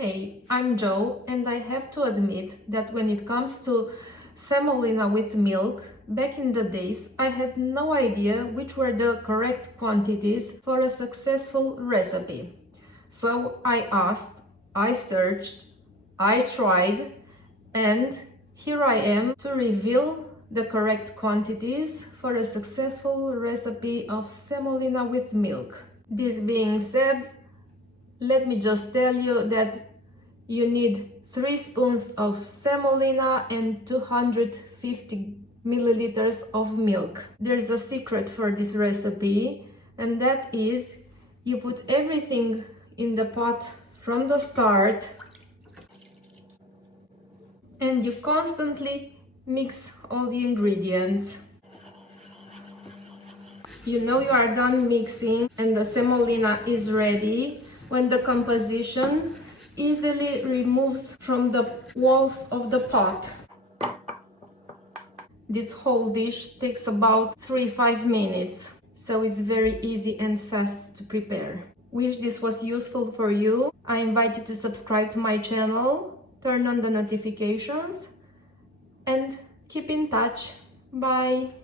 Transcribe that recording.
Hey, I'm Joe, and I have to admit that when it comes to semolina with milk, back in the days I had no idea which were the correct quantities for a successful recipe. So I asked, I searched, I tried, and here I am to reveal the correct quantities for a successful recipe of semolina with milk. This being said, let me just tell you that you need 3 spoons of semolina and 250 milliliters of milk. There's a secret for this recipe, and that is you put everything in the pot from the start and you constantly mix all the ingredients. You know you are done mixing and the semolina is ready when the composition easily removes from the walls of the pot. This whole dish takes about 3-5 minutes, so it's very easy and fast to prepare. Wish this was useful for you. I invite you to subscribe to my channel, turn on the notifications, and keep in touch. Bye!